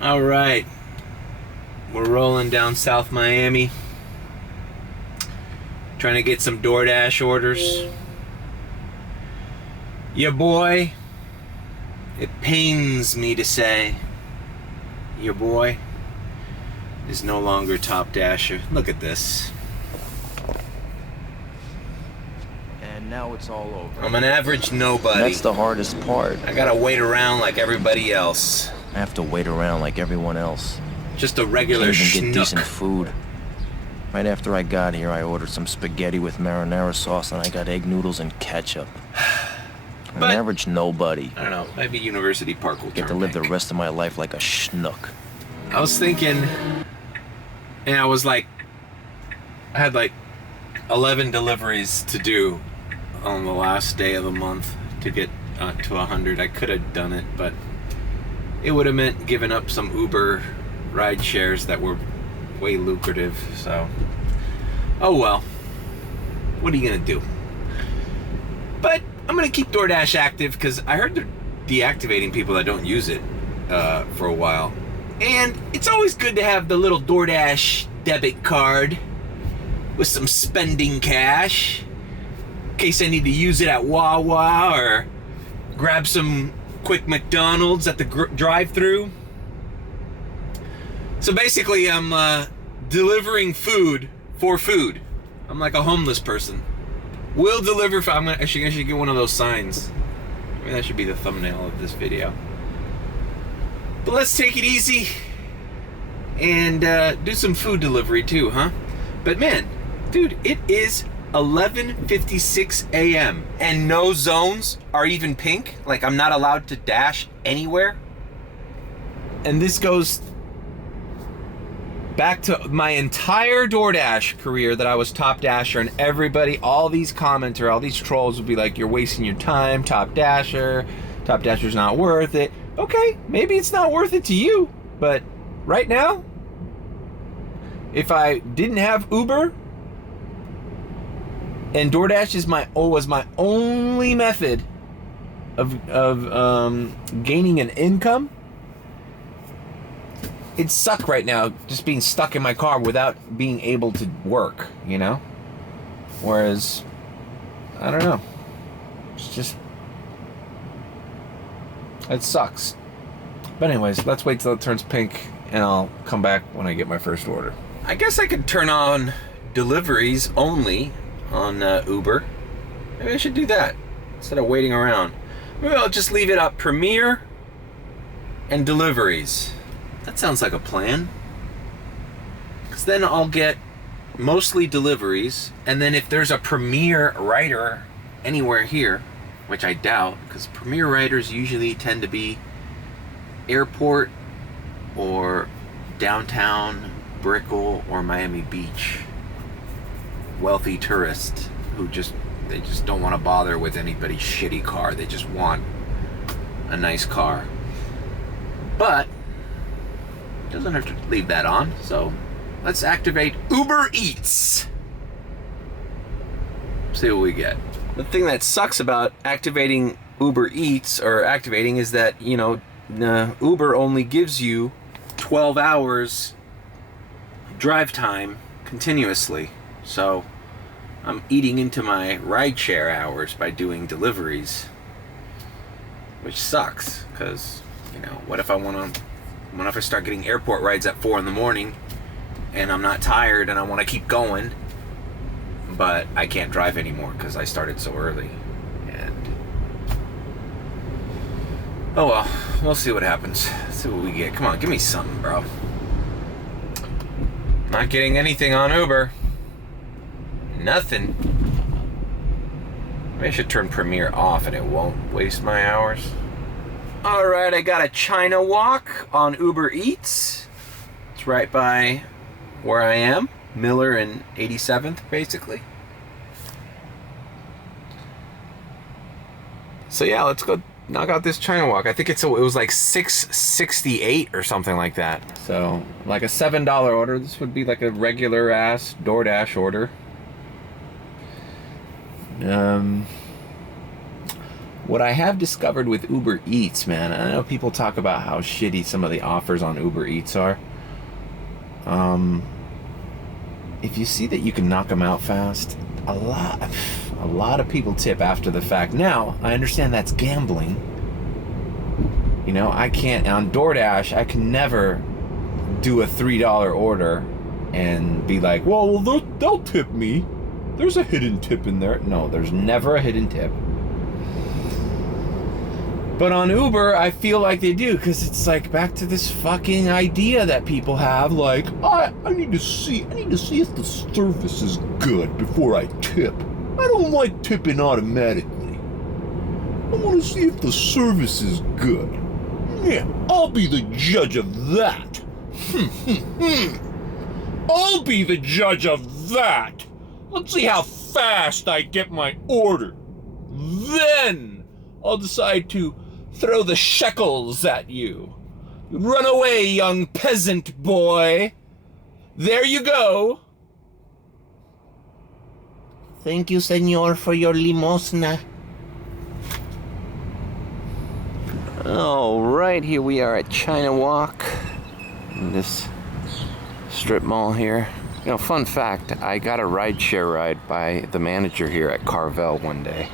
All right, we're rolling down South Miami, trying to get some DoorDash orders. Your boy, it pains me to say, your boy is no longer top dasher. Look at this. And now it's all over. I'm an average nobody. That's the hardest part. I gotta wait around like everybody else. I have to wait around like everyone else. Just a regular Can't even get schnook. decent food. Right after I got here, I ordered some spaghetti with marinara sauce, and I got egg noodles and ketchup. I'm But- an average nobody. I don't know, maybe University Park will Get to turn live the pink. rest of my life like a schnook. I was thinking, and I was like, I had like 11 deliveries to do on the last day of the month to get to 100. I could have done it, but it would have meant giving up some Uber ride shares that were way lucrative. So, oh well. What are you gonna do? But I'm gonna keep DoorDash active because I heard they're deactivating people that don't use it for a while. And it's always good to have the little DoorDash debit card with some spending cash in case I need to use it at Wawa or grab some quick McDonald's at the drive-thru. So basically, I'm delivering food for food. I'm like a homeless person. Will deliver food. I should get one of those signs. Maybe that should be the thumbnail of this video. But let's take it easy and do some food delivery too, huh? But man, dude, it is 11:56 a.m. and no zones are even pink. Like I'm not allowed to dash anywhere. And this goes back to my entire DoorDash career that I was top dasher, and everybody, all these commenters, all these trolls would be like, you're wasting your time, top dasher's not worth it. Okay, maybe it's not worth it to you, but right now, if I didn't have Uber and DoorDash was my only method of gaining an income, it'd suck right now just being stuck in my car without being able to work, you know? Whereas, I don't know. It's just, it sucks. But anyways, let's wait till it turns pink and I'll come back when I get my first order. I guess I could turn on deliveries only on Uber. Maybe I should do that instead of waiting around. Maybe I'll just leave it up Premier and deliveries. That sounds like a plan. Because then I'll get mostly deliveries, and then if there's a Premier rider anywhere here, which I doubt, because Premier riders usually tend to be airport or downtown Brickell or Miami Beach. Wealthy tourists who they just don't want to bother with anybody's shitty car. They just want a nice car. But doesn't have to leave that on, so let's activate UberEats. See what we get. The thing that sucks about activating UberEats is that, you know, Uber only gives you 12 hours drive time continuously. So I'm eating into my rideshare hours by doing deliveries, which sucks because, you know, what if I start getting airport rides at 4 in the morning and I'm not tired and I want to keep going, but I can't drive anymore because I started so early. And oh well, we'll see what happens. See what we get. Come on, give me something, bro. Not getting anything on Uber. Nothing. Maybe I should turn Premier off and it won't waste my hours. Alright, I got a China Walk on UberEats. It's right by where I am. Miller and 87th, basically. So yeah, let's go knock out this China Walk. I think it was like $6.68 or something like that. So like a $7 order. This would be like a regular ass DoorDash order. What I have discovered with Uber Eats, man, I know people talk about how shitty some of the offers on Uber Eats are. If you see that you can knock them out fast, a lot of people tip after the fact. Now, I understand that's gambling. You know, I can't, on DoorDash, I can never do a $3 order and be like, well, they'll tip me. There's a hidden tip in there. No, there's never a hidden tip. But on Uber, I feel like they do, because it's like back to this fucking idea that people have, like, I need to see if the service is good before I tip. I don't like tipping automatically. I want to see if the service is good. Yeah, I'll be the judge of that. I'll be the judge of that. Let's see how fast I get my order. Then I'll decide to throw the shekels at you. Run away, young peasant boy. There you go. Thank you, senor, for your limosna. All right, here we are at China Walk, in this strip mall here. You know, fun fact, I got a rideshare ride by the manager here at Carvel one day.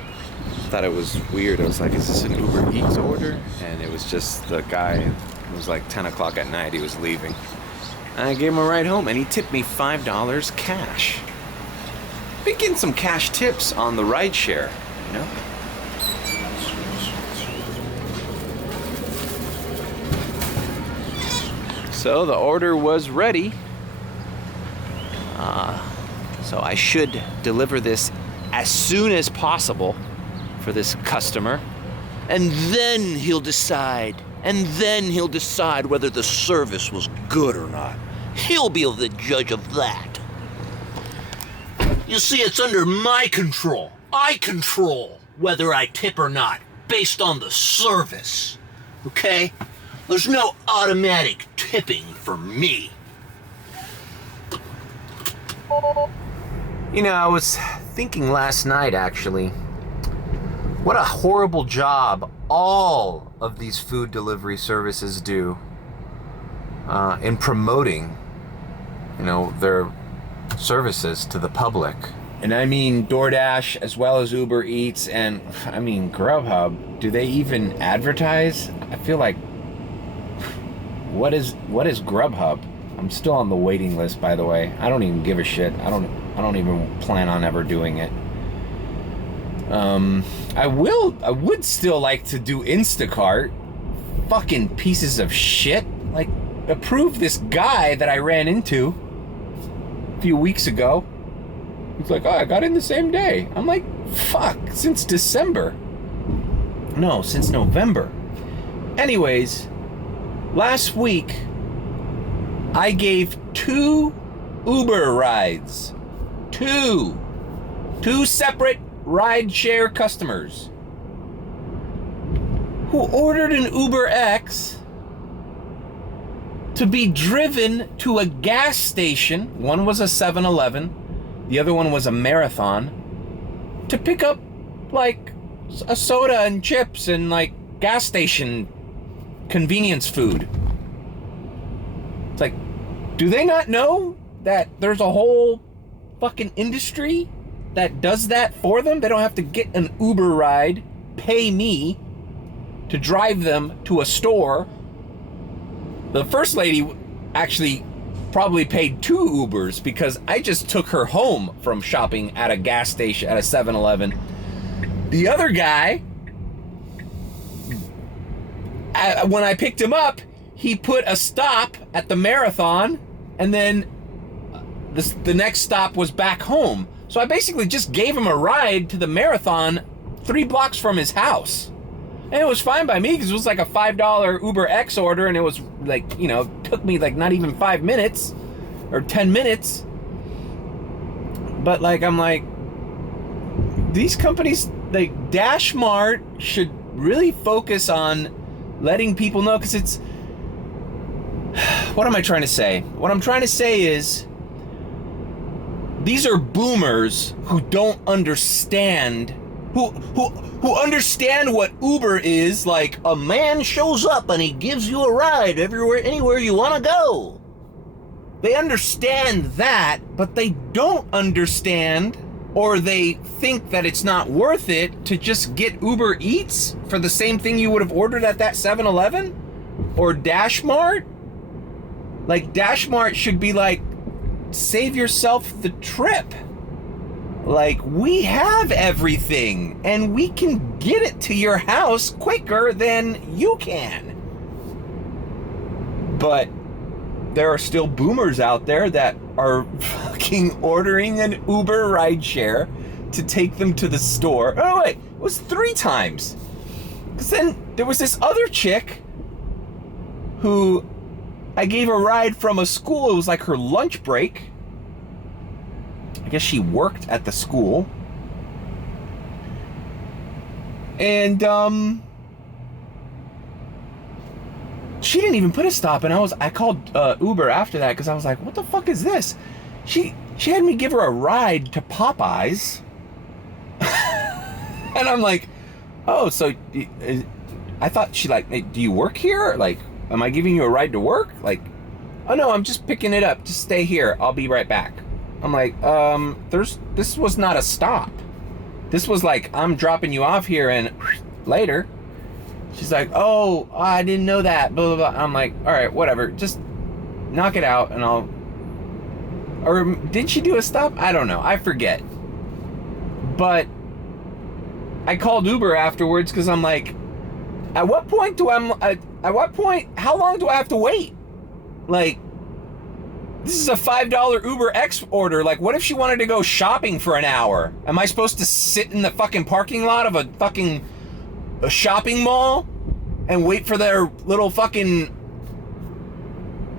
Thought it was weird. I was like, is this an Uber Eats order? And it was just the guy, it was like 10 o'clock at night, he was leaving. And I gave him a ride home and he tipped me $5 cash. Been getting some cash tips on the rideshare, you know? So the order was ready. So I should deliver this as soon as possible for this customer. And then he'll decide. Whether the service was good or not. He'll be the judge of that. You see, it's under my control. I control whether I tip or not, based on the service. Okay? There's no automatic tipping for me. You know, I was thinking last night, actually, what a horrible job all of these food delivery services do in promoting, you know, their services to the public. And I mean DoorDash as well as Uber Eats and I mean Grubhub. Do they even advertise? I feel like, what is Grubhub? I'm still on the waiting list, by the way. I don't even give a shit. I don't even plan on ever doing it. I would still like to do Instacart. Fucking pieces of shit. Like, approve this guy that I ran into a few weeks ago. He's like, oh, I got in the same day. I'm like, fuck, since December. No, since November. Anyways, last week, I gave 2 Uber rides. Two separate rideshare customers who ordered an Uber X to be driven to a gas station. One was a 7-Eleven, the other one was a Marathon, to pick up like a soda and chips and like gas station convenience food. It's like, do they not know that there's a whole fucking industry that does that for them? They don't have to get an Uber ride, pay me to drive them to a store. The first lady actually probably paid 2 Ubers because I just took her home from shopping at a gas station, at a 7-Eleven. The other guy, when I picked him up, he put a stop at the Marathon, and then the next stop was back home. So I basically just gave him a ride to the Marathon 3 blocks from his house. And it was fine by me because it was like a $5 Uber X order, and it was like, you know, took me like not even 5 minutes or 10 minutes. But like, I'm like, these companies, like DashMart, should really focus on letting people know, because it's, what am I trying to say? What I'm trying to say is, these are boomers who don't understand who understand what Uber is. Like, a man shows up and he gives you a ride anywhere you want to go. They understand that, but they don't understand, or they think that it's not worth it to just get Uber Eats for the same thing you would have ordered at that 7-Eleven or DashMart. Like, DashMart should be like, save yourself the trip. Like, we have everything and we can get it to your house quicker than you can. But there are still boomers out there that are fucking ordering an Uber rideshare to take them to the store. Oh wait, it was 3 times. Because then there was this other chick who I gave a ride from a school. It was like her lunch break. I guess she worked at the school. And she didn't even put a stop, and I called Uber after that because I was like, what the fuck is this? She had me give her a ride to Popeyes. And I'm like, oh, so I thought she like, hey, do you work here? Like, am I giving you a ride to work? Like, oh no, I'm just picking it up. Just stay here. I'll be right back. I'm like, this was not a stop. This was like, I'm dropping you off here and later. She's like, oh, I didn't know that, blah, blah, blah. I'm like, all right, whatever. Just knock it out and I'll... Or did she do a stop? I don't know. I forget. But I called Uber afterwards because I'm like, how long do I have to wait? Like, this is a $5 Uber X order. Like, what if she wanted to go shopping for an hour? Am I supposed to sit in the fucking parking lot of a shopping mall and wait for their little fucking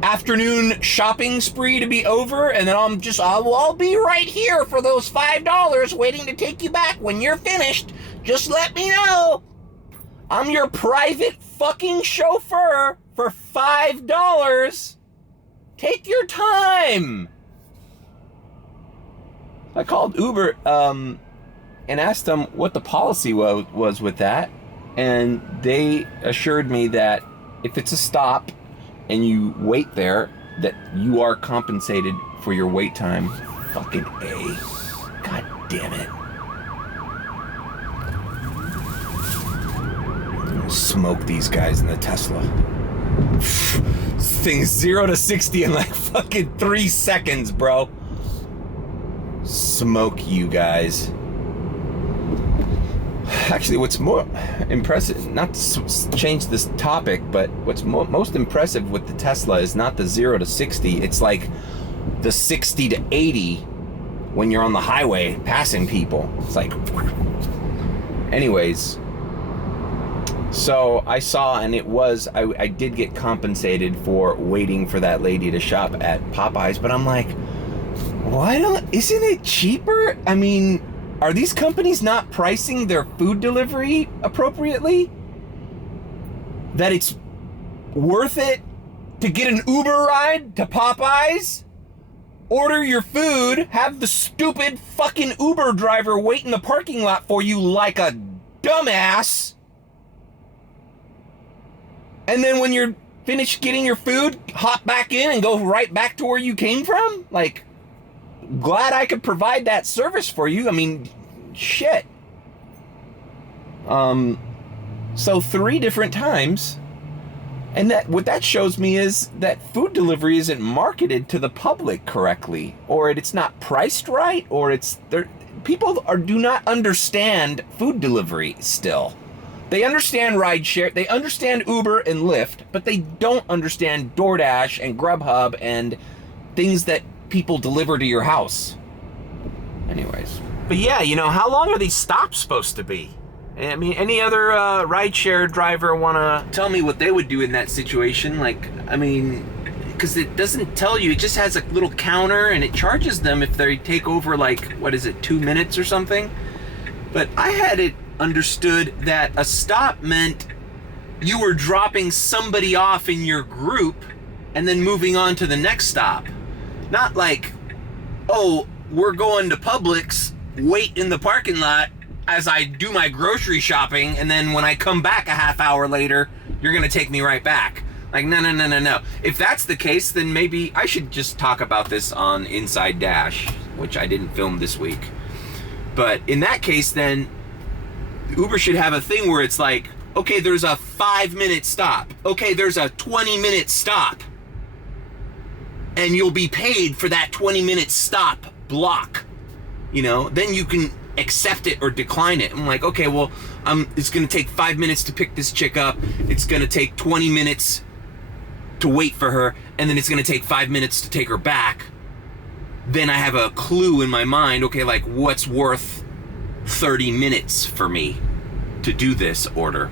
afternoon shopping spree to be over, and then I'll be right here for those $5 waiting to take you back when you're finished. Just let me know. I'm your private fucking chauffeur for $5. Take your time. I called Uber and asked them what the policy was with that. And they assured me that if it's a stop and you wait there, that you are compensated for your wait time. Fucking A. God damn it. I'm gonna smoke these guys in the Tesla. This thing's 0 to 60 in like fucking 3 seconds, bro. Smoke you guys. Actually, what's more impressive, not to change this topic, but what's most impressive with the Tesla is not the 0 to 60. It's like the 60 to 80 when you're on the highway passing people. It's like, anyways. So I saw, and I did get compensated for waiting for that lady to shop at Popeyes, but I'm like, isn't it cheaper? I mean, are these companies not pricing their food delivery appropriately? That it's worth it to get an Uber ride to Popeyes? Order your food, have the stupid fucking Uber driver wait in the parking lot for you like a dumbass. And then when you're finished getting your food, hop back in and go right back to where you came from? Like, glad I could provide that service for you. I mean, shit. So 3 different times. And what that shows me is that food delivery isn't marketed to the public correctly, or it's not priced right, or people do not understand food delivery still. They understand rideshare, they understand Uber and Lyft, but they don't understand DoorDash and Grubhub and things that people deliver to your house. Anyways. But yeah, how long are these stops supposed to be? I mean, any other rideshare driver want to tell me what they would do in that situation? Like, I mean, because it doesn't tell you, it just has a little counter and it charges them if they take over, like, 2 minutes or something? But I had it understood that a stop meant you were dropping somebody off in your group and then moving on to the next stop. Not like, oh, we're going to Publix, wait in the parking lot as I do my grocery shopping, and then when I come back a half hour later, you're gonna take me right back. Like, no. If that's the case, then maybe I should just talk about this on Inside Dash, which I didn't film this week. But in that case, then Uber should have a thing where it's like, okay, there's a 5-minute stop. Okay, there's a 20-minute stop. And you'll be paid for that 20-minute stop block. You know, then you can accept it or decline it. I'm like, okay, well, it's gonna take 5 minutes to pick this chick up. It's gonna take 20 minutes to wait for her, and then it's gonna take 5 minutes to take her back. Then I have a clue in my mind, okay, like what's worth 30 minutes for me to do this order,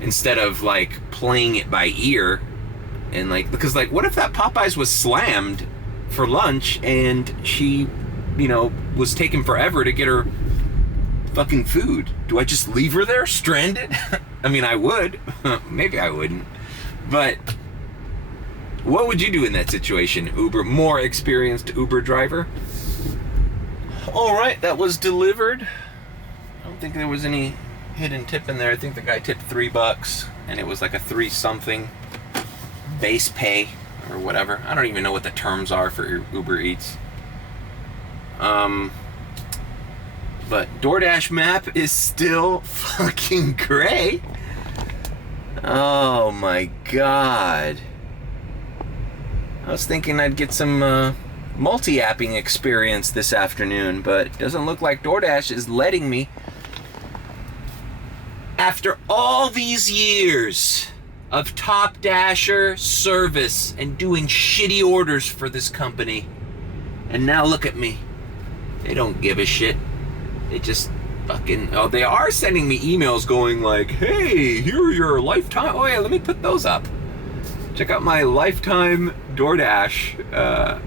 instead of like playing it by ear. And like, because like, what if that Popeyes was slammed for lunch and she, you know, was taking forever to get her fucking food? Do I just leave her there stranded? I mean, I would. Maybe I wouldn't. But what would you do in that situation, more experienced Uber driver? All right, that was delivered. I don't think there was any hidden tip in there. I think the guy tipped $3, and it was like a 3-something base pay or whatever. I don't even know what the terms are for Uber Eats. But DoorDash map is still fucking great. Oh my god. I was thinking I'd get some multi-apping experience this afternoon, but it doesn't look like DoorDash is letting me. After all these years of Top Dasher service and doing shitty orders for this company, and now look at me. They don't give a shit. They just fucking... Oh, they are sending me emails going like, hey, here are your lifetime... Oh yeah, let me put those up. Check out my lifetime DoorDash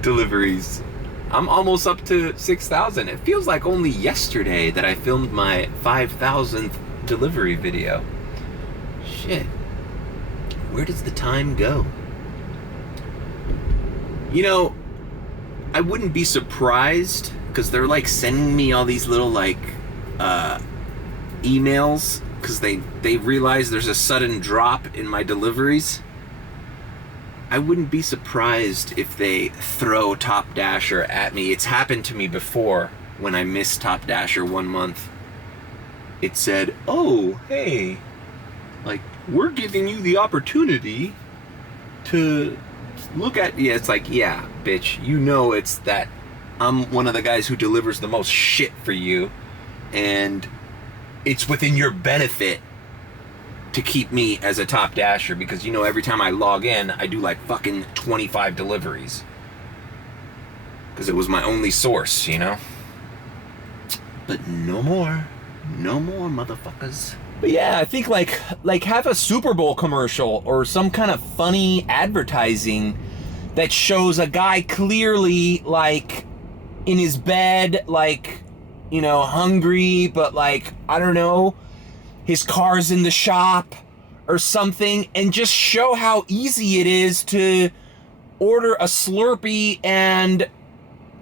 deliveries. I'm almost up to 6,000. It feels like only yesterday that I filmed my 5,000th delivery video. Shit. Where does the time go? You know, I wouldn't be surprised, because they're like sending me all these little like emails, because they realize there's a sudden drop in my deliveries. I wouldn't be surprised if they throw Top Dasher at me. It's happened to me before when I missed Top Dasher 1 month. It said, oh, hey, like, we're giving you the opportunity to look at... Yeah, it's like, yeah, bitch, you know it's that I'm one of the guys who delivers the most shit for you, and it's within your benefit to keep me as a Top Dasher, because you know every time I log in, I do like fucking 25 deliveries. Because it was my only source, you know? But no more. No more, motherfuckers. But yeah, I think like have a Super Bowl commercial or some kind of funny advertising that shows a guy clearly like in his bed, like, you know, hungry, but like, I don't know, his car's in the shop or something, and just show how easy it is to order a Slurpee and,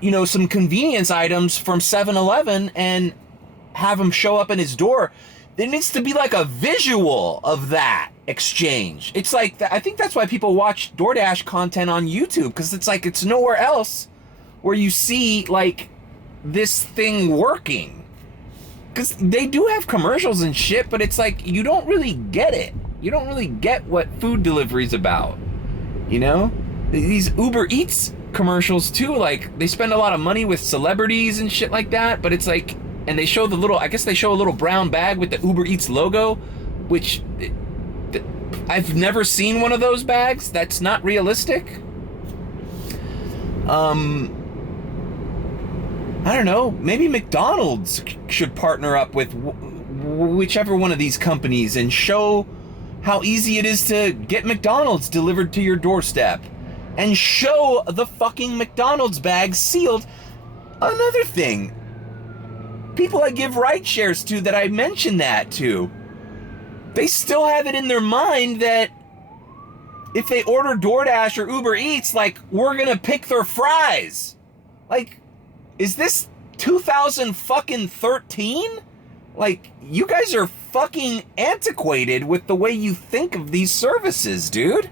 you know, some convenience items from 7-Eleven and have them show up in his door. There needs to be like a visual of that exchange. It's like, I think that's why people watch DoorDash content on YouTube, because it's like, it's nowhere else where you see like this thing working. Because they do have commercials and shit, but it's like, you don't really get it. You don't really get what food delivery's about, you know? These Uber Eats commercials too, like, they spend a lot of money with celebrities and shit like that, but it's like, and they show the little, I guess they show a little brown bag with the Uber Eats logo, which I've never seen one of those bags. That's not realistic. I don't know, maybe McDonald's should partner up with whichever one of these companies and show how easy it is to get McDonald's delivered to your doorstep, and show the fucking McDonald's bag sealed. Another thing, people I give rideshares to that I mentioned that to, they still have it in their mind that if they order DoorDash or Uber Eats, like, we're gonna pick their fries. Like, is this 2013? Like, you guys are fucking antiquated with the way you think of these services, dude.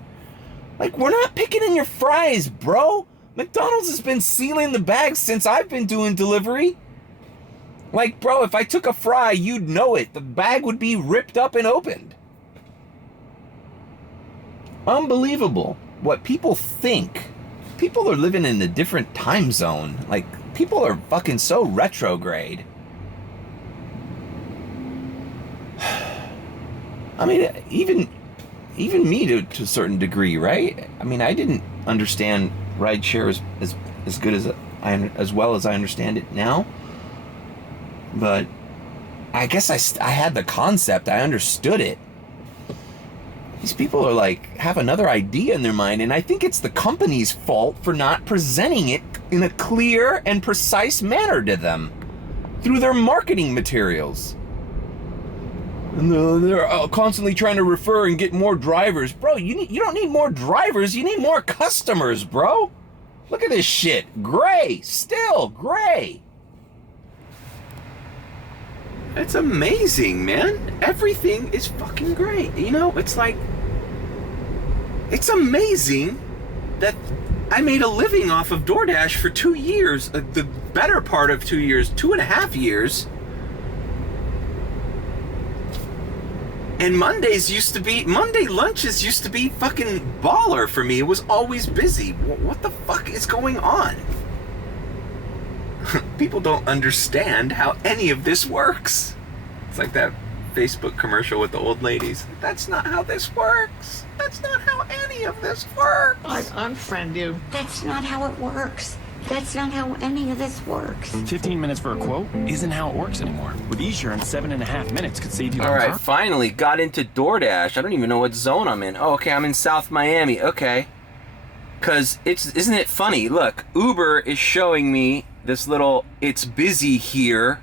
Like, we're not picking in your fries, bro. McDonald's has been sealing the bags since I've been doing delivery. Like, bro, if I took a fry, you'd know it. The bag would be ripped up and opened. Unbelievable what people think. People are living in a different time zone. Like, people are fucking so retrograde. I mean, even me to a certain degree, right? I mean, I didn't understand rideshare as good as well as I understand it now. But I guess I had the concept. I understood it. These people are like, have another idea in their mind, and I think it's the company's fault for not presenting it in a clear and precise manner to them through their marketing materials. And they're constantly trying to refer and get more drivers. Bro, you don't need more drivers, you need more customers, bro. Look at this shit. Gray. Still gray. It's amazing, man. Everything is fucking great. You know, it's like, it's amazing that I made a living off of DoorDash for 2 years, the better part of 2 years, 2.5 years. And Monday lunches used to be fucking baller for me. It was always busy. What the fuck is going on? People don't understand how any of this works. It's like that Facebook commercial with the old ladies. That's not how this works. That's not how any of this works. I'd unfriend you. That's not how it works. That's not how any of this works. 15 minutes for a quote isn't how it works anymore. With eShare, 7.5 minutes could save you All right, finally got into DoorDash. I don't even know what zone I'm in. Oh, okay, I'm in South Miami. Okay. Because isn't it funny? Look, Uber is showing me this little, it's busy here.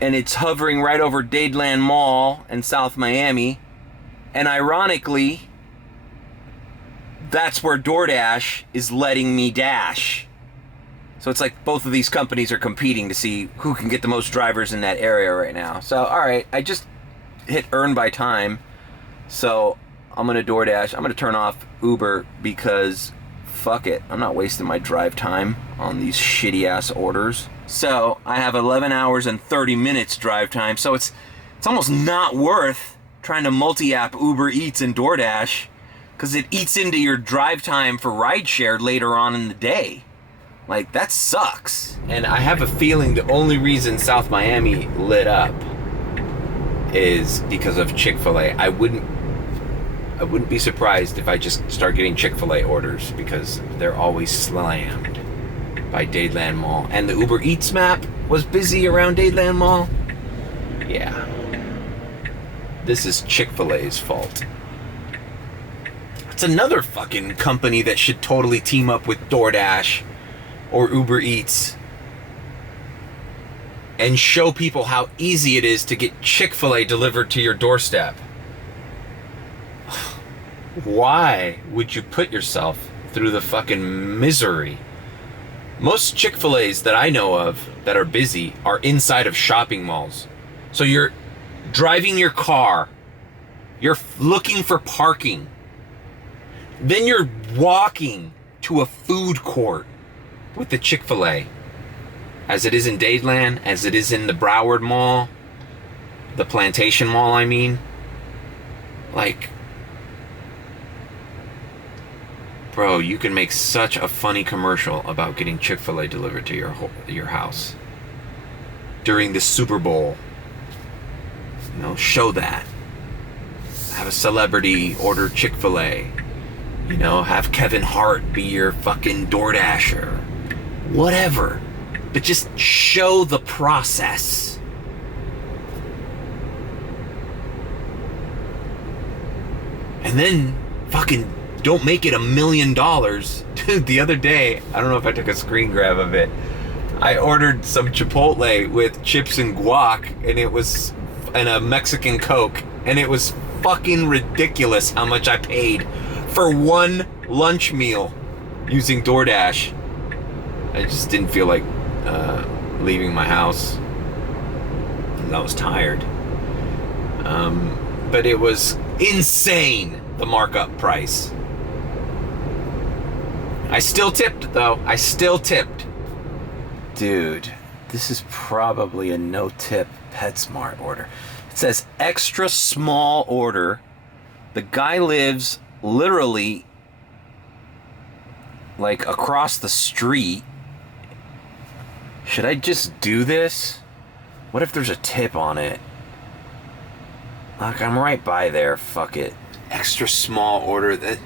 And it's hovering right over Dadeland Mall in South Miami. And ironically, that's where DoorDash is letting me dash. So it's like both of these companies are competing to see who can get the most drivers in that area right now. So, all right, I just hit earn by time. So I'm going to DoorDash. I'm going to turn off Uber because fuck it. I'm not wasting my drive time on these shitty ass orders. So I have 11 hours and 30 minutes drive time. So it's almost not worth trying to multi-app Uber Eats and DoorDash because it eats into your drive time for rideshare later on in the day. Like, that sucks. And I have a feeling the only reason South Miami lit up is because of Chick-fil-A. I wouldn't be surprised if I just start getting Chick-fil-A orders because they're always slammed by Dadeland Mall. And the Uber Eats map was busy around Dadeland Mall. Yeah. This is Chick-fil-A's fault. It's another fucking company that should totally team up with DoorDash or Uber Eats and show people how easy it is to get Chick-fil-A delivered to your doorstep. Why would you put yourself through the fucking misery? Most Chick-fil-A's that I know of that are busy are inside of shopping malls. So you're driving your car, you're looking for parking, then you're walking to a food court with the Chick-fil-A, as it is in Dadeland, as it is in the Broward Mall, the Plantation Mall, I mean. Like, bro, you can make such a funny commercial about getting Chick-fil-A delivered to your house during the Super Bowl. You know, show that. Have a celebrity order Chick-fil-A. You know, have Kevin Hart be your fucking DoorDasher. Whatever. But just show the process. And then fucking don't make it $1 million. Dude, the other day, I don't know if I took a screen grab of it. I ordered some Chipotle with chips and guac, and a Mexican Coke, and it was fucking ridiculous how much I paid for one lunch meal using DoorDash. I just didn't feel like leaving my house. I was tired. But it was insane, the markup price. I still tipped, though. I still tipped. Dude, this is probably a no-tip PetSmart order. It says extra small order. The guy lives literally like across the street. Should I just do this? What if there's a tip on it? Look, I'm right by there. Fuck it. Extra small order. That.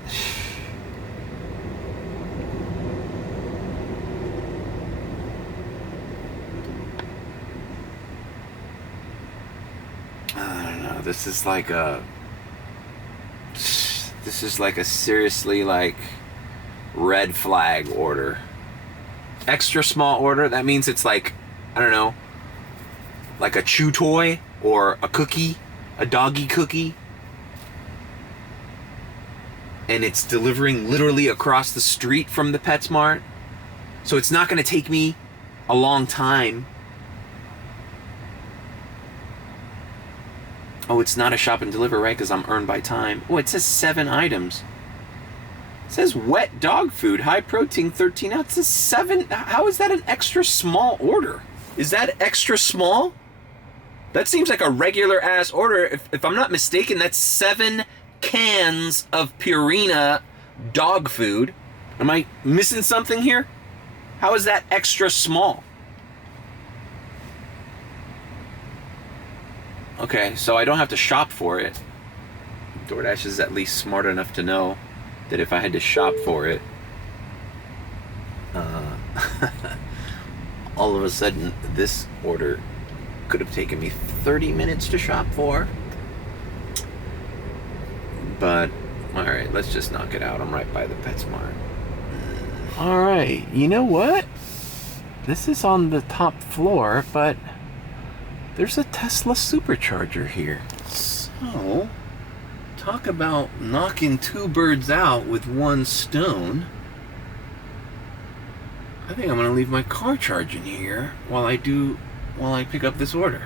I don't know. This is like a seriously like red flag order. Extra small order. That means it's like, I don't know, like a chew toy or a cookie. A doggy cookie, and it's delivering literally across the street from the PetSmart, so it's not going to take me a long time. Oh, it's not a shop and deliver, right? Because I'm earned by time. Oh, it says 7 items. It says wet dog food, high protein, 13 ounces. It says 7. How is that an extra small order? Is that extra small? That seems like a regular ass order. If I'm not mistaken, that's 7 cans of Purina dog food. Am I missing something here? How is that extra small? Okay, so I don't have to shop for it. DoorDash is at least smart enough to know that if I had to shop for it, all of a sudden this order could have taken me 30 minutes to shop for. But, alright, let's just knock it out. I'm right by the PetSmart. Alright, you know what? This is on the top floor, but there's a Tesla supercharger here. So, talk about knocking 2 birds out with 1 stone. I think I'm gonna leave my car charging here while I pick up this order.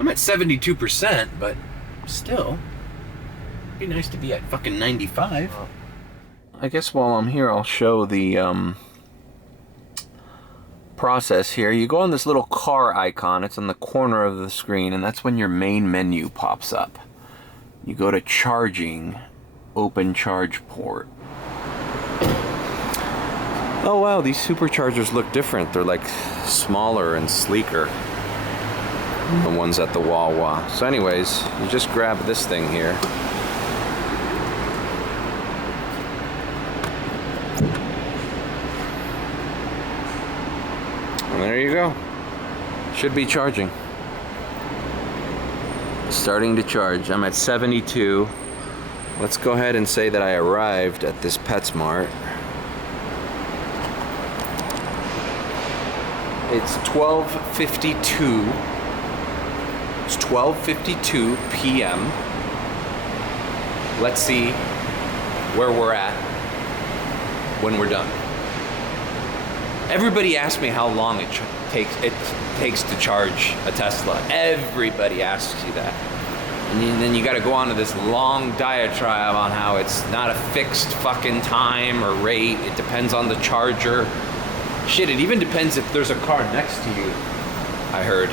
I'm at 72%, but still, it'd be nice to be at fucking 95. I guess while I'm here, I'll show the process here. You go on this little car icon. It's on the corner of the screen, and that's when your main menu pops up. You go to charging, open charge port. Oh wow, these superchargers look different. They're like smaller and sleeker. The ones at the Wawa. So anyways, you just grab this thing here. And there you go. Should be charging. Starting to charge. I'm at 72. Let's go ahead and say that I arrived at this PetSmart. It's 12:52. It's 12:52 p.m. Let's see where we're at when we're done. Everybody asks me how long it takes to charge a Tesla. Everybody asks you that. And then you got to go on to this long diatribe on how it's not a fixed fucking time or rate. It depends on the charger. Shit, it even depends if there's a car next to you, I heard.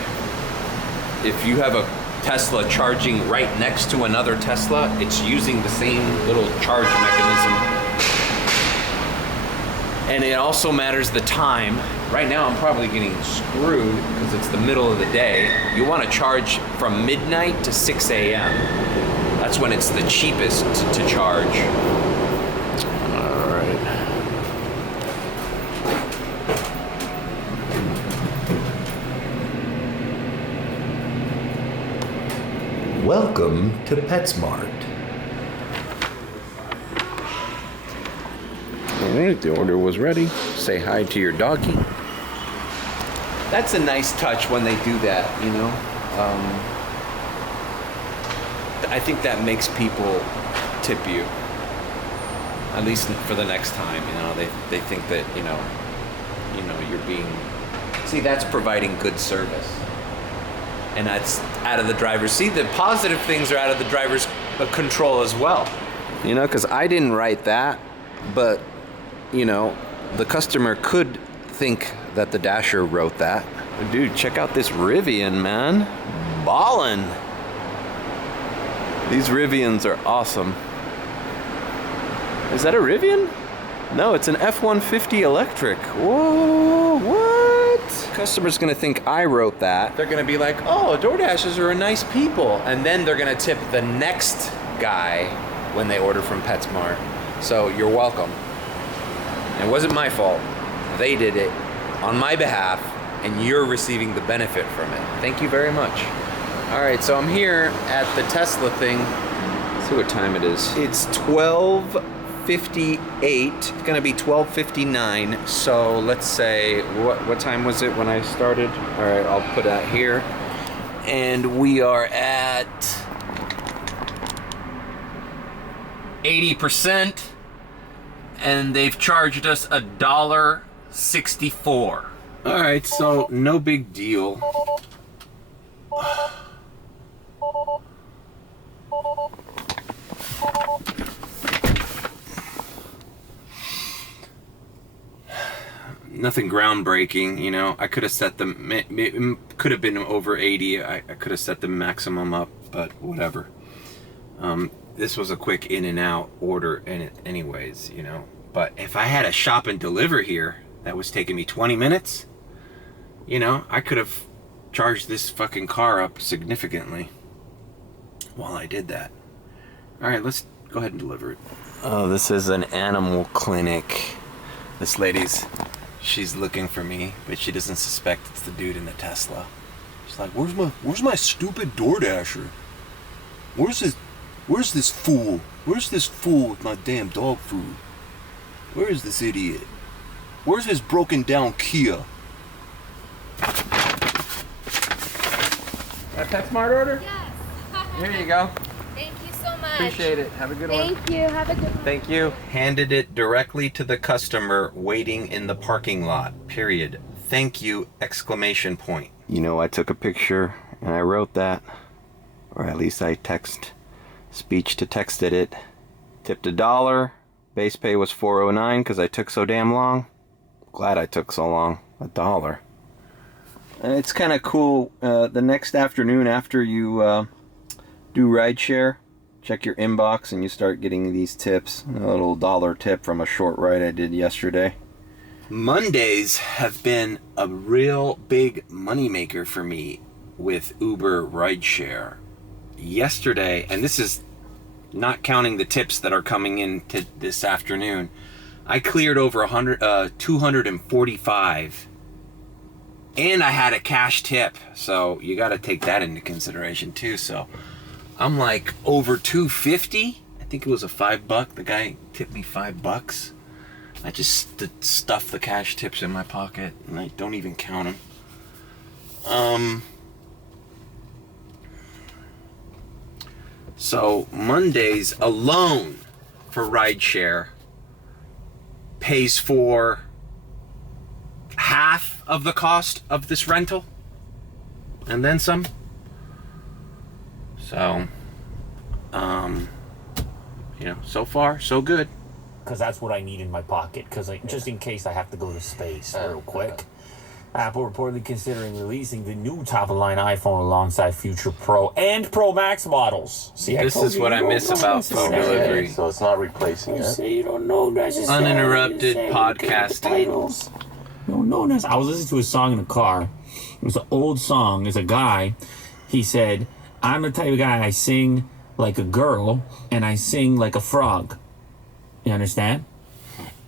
If you have a Tesla charging right next to another Tesla, it's using the same little charge mechanism. And it also matters the time. Right now I'm probably getting screwed because it's the middle of the day. You want to charge from midnight to 6 a.m. That's when it's the cheapest to charge. All right. Welcome to PetSmart. Alright, the order was ready. Say hi to your doggy. That's a nice touch when they do that, you know. I think that makes people tip you. At least for the next time, you know. They think that, you know, you know, you're being... See, that's providing good service. And that's out of the driver's... See, the positive things are out of the driver's control as well. You know, because I didn't write that, but, you know, the customer could think that the Dasher wrote that. Dude, check out this Rivian, man. Ballin'. These Rivians are awesome. Is that a Rivian? No, it's an F-150 electric. Whoa, what? Customer's gonna think I wrote that. They're gonna be like, oh, DoorDashers are nice people. And then they're gonna tip the next guy when they order from PetSmart. So you're welcome. It wasn't my fault. They did it on my behalf, and you're receiving the benefit from it. Thank you very much. All right, so I'm here at the Tesla thing. Let's see what time it is. It's 12:58. It's gonna be 12:59. So let's say, what time was it when I started? All right, I'll put that here. And we are at 80%, and they've charged us $1.64. All right, so no big deal. Nothing groundbreaking, you know. I could have set them, it could have been over 80. I could have set the maximum up, but whatever. This was a quick in and out order anyways, you know. But if I had a shop and deliver here that was taking me 20 minutes, you know, I could have charged this fucking car up significantly while I did that. All right, let's go ahead and deliver it. Oh, this is an animal clinic. This she's looking for me, but she doesn't suspect it's the dude in the Tesla. She's like, where's my stupid DoorDasher? Where's this fool? Where's this fool with my damn dog food? Where is this idiot? Where's his broken down Kia? A PetSmart order? Yes. Here you go. Thank you so much. Appreciate it. Have a good one. Thank you. Have a good one. Thank you. Handed it directly to the customer waiting in the parking lot. Period. Thank you! Exclamation point. You know, I took a picture and I wrote that, or at least I speech to texted it. Tipped $1. Base pay was $4.09 because I took so damn long. Glad I took so long. $1. And it's kind of cool. The next afternoon after you do rideshare, check your inbox and you start getting these tips. A little $1 tip from a short ride I did yesterday. Mondays have been a real big moneymaker for me with Uber rideshare. Yesterday, and this is not counting the tips that are coming in to this afternoon, I cleared over 245, and I had a cash tip, so you got to take that into consideration too. So I'm like over 250. I think it was a $5. The guy tipped me $5. I just stuff the cash tips in my pocket and I don't even count them. So Mondays alone for rideshare pays for half of the cost of this rental and then some. So, you know, so far so good. Because that's what I need in my pocket. Because just in case I have to go to space real quick. Apple reportedly considering releasing the new top-of-line iPhone alongside future Pro and Pro Max models. See, this is what I miss about phone delivery. So it's not replacing it. You don't know necessarily. Uninterrupted podcasting. You don't know necessarily. I was listening to a song in the car. It was an old song. There's a guy. He said, I'm the type of guy, I sing like a girl and I sing like a frog. You understand?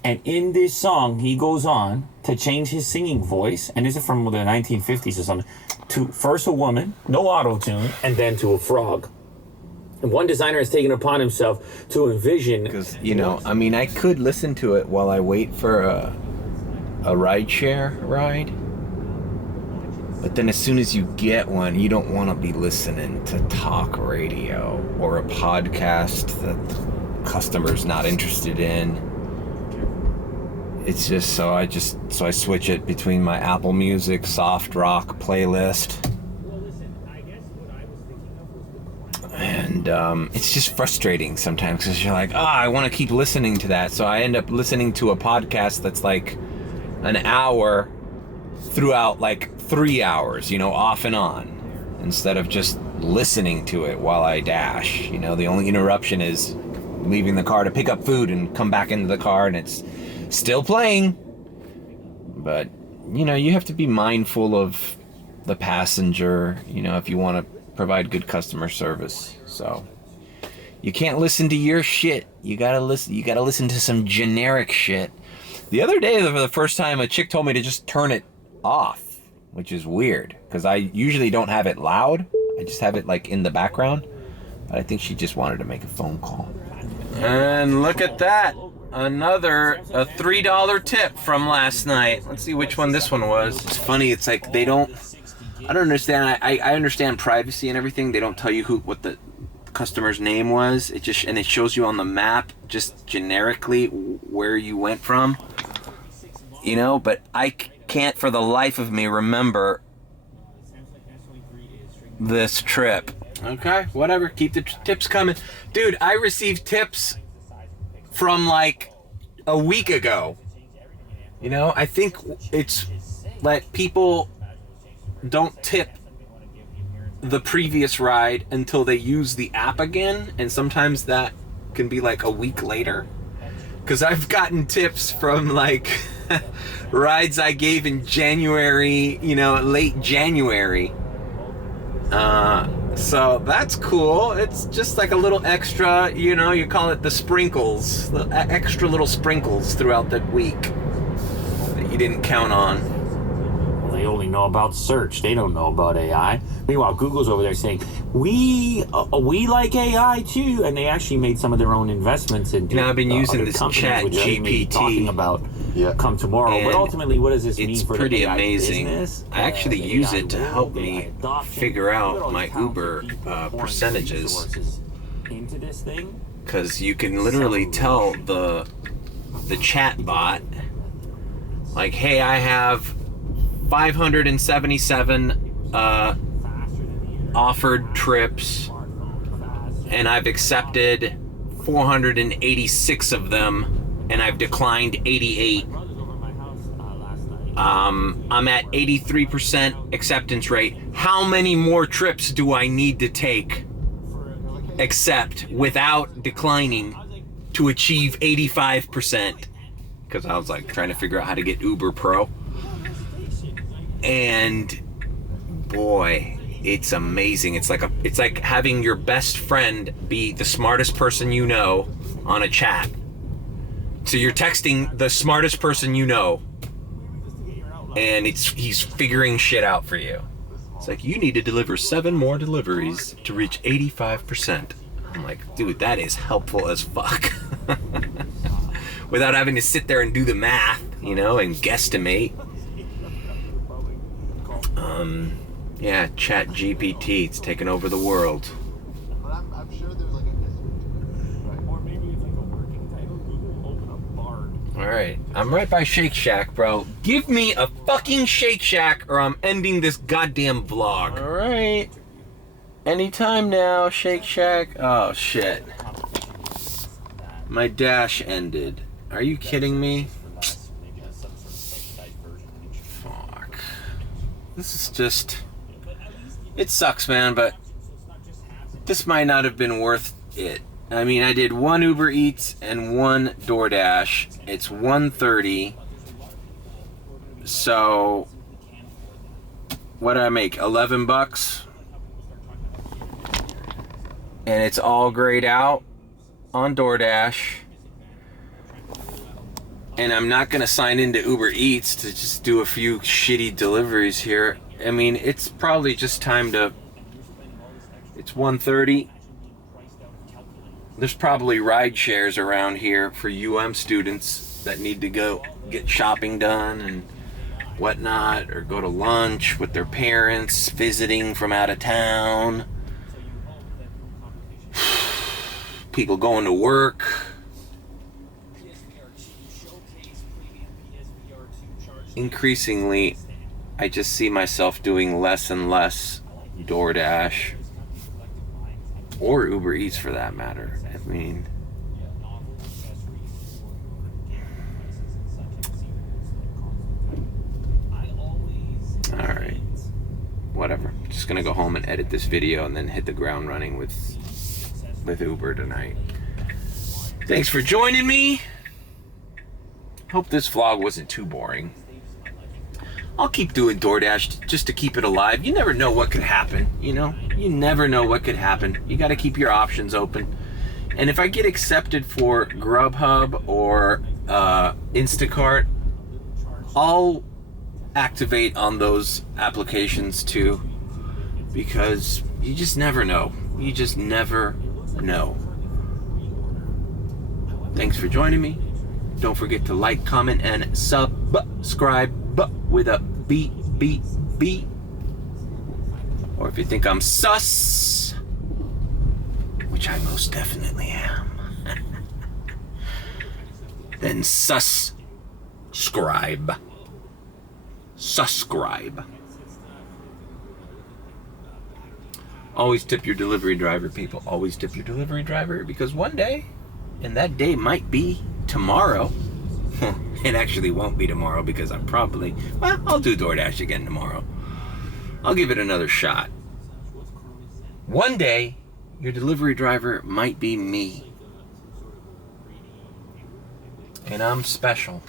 And in this song, he goes on to change his singing voice, and this is from the 1950s or something, to first a woman, no auto-tune, and then to a frog. And one designer has taken upon himself to envision... Because, you know, I mean, I could listen to it while I wait for a rideshare ride. But then as soon as you get one, you don't want to be listening to talk radio or a podcast that the customer's not interested in. it's just so I switch it between my Apple Music soft rock playlist. And it's just frustrating sometimes because you're like, I want to keep listening to that. So I end up listening to a podcast that's like an hour throughout like 3 hours, off and on, instead of just listening to it while I dash. The only interruption is leaving the car to pick up food and come back into the car and it's still playing. But, you have to be mindful of the passenger, if you want to provide good customer service. So you can't listen to your shit. You gotta listen to some generic shit. The other day, for the first time, a chick told me to just turn it off, which is weird because I usually don't have it loud. I just have it like in the background. But I think she just wanted to make a phone call. And look at that. A $3 tip from last night. Let's see which one this one was. It's funny. It's like I don't understand. I understand privacy and everything. They don't tell you what the customer's name was. It shows you on the map just generically where you went from. But I can't for the life of me remember this trip. Okay, whatever. Keep the tips coming. Dude, I received tips from like a week ago. I think it's like people don't tip the previous ride until they use the app again, and sometimes that can be like a week later. Because I've gotten tips from like rides I gave in January, late January. So that's cool. It's just like a little extra, you call it the sprinkles, the extra little sprinkles throughout the week that you didn't count on. They only know about search. They don't know about AI. Meanwhile, Google's over there saying, we like AI too, and they actually made some of their own investments into. I've been using this Chat GPT talking about come tomorrow. But ultimately, what does this mean for pretty the AI amazing. business? I actually use it to help me figure out my Uber percentages. Into this thing, because you can literally tell the chat bot, like, hey, I have 577 offered trips, and I've accepted 486 of them, and I've declined 88. I'm at 83% acceptance rate. How many more trips do I need to take, accept without declining, to achieve 85%? Because I was like trying to figure out how to get Uber Pro. And boy, it's amazing. It's like having your best friend be the smartest person you know on a chat. So you're texting the smartest person you know, and he's figuring shit out for you. It's like, you need to deliver 7 more deliveries to reach 85%. I'm like, dude, that is helpful as fuck. Without having to sit there and do the math, and guesstimate. Yeah, Chat GPT, it's taken over the world. I'm sure there's like a or maybe it's like a working title. Google open a bar. Alright, I'm right by Shake Shack, bro. Give me a fucking Shake Shack or I'm ending this goddamn vlog. Alright. Anytime now, Shake Shack. Oh, shit. My dash ended. Are you kidding me? Fuck. This is just... It sucks, man, but this might not have been worth it. I mean, I did 1 Uber Eats and 1 DoorDash. It's $130. So, what did I make? 11 bucks? And it's all grayed out on DoorDash. And I'm not gonna sign into Uber Eats to just do a few shitty deliveries here. I mean, it's probably just time to... It's 1:30. There's probably ride shares around here for students that need to go get shopping done and whatnot, or go to lunch with their parents visiting from out of town. People going to work. increasingly, I just see myself doing less and less DoorDash or Uber Eats for that matter. I mean, all right, whatever. Just gonna go home and edit this video and then hit the ground running with Uber tonight. Thanks for joining me. Hope this vlog wasn't too boring. I'll keep doing DoorDash just to keep it alive. You never know what could happen, you know? You never know what could happen. You gotta keep your options open. And if I get accepted for Grubhub or Instacart, I'll activate on those applications too, because you just never know. You just never know. Thanks for joining me. Don't forget to like, comment, and subscribe with a beep, beep, beep. Or if you think I'm sus, which I most definitely am, then subscribe. Subscribe. Always tip your delivery driver, people. Always tip your delivery driver, because one day, and that day might be tomorrow. It actually won't be tomorrow because I'm probably, well, I'll do DoorDash again tomorrow. I'll give it another shot. One day, your delivery driver might be me. And I'm special.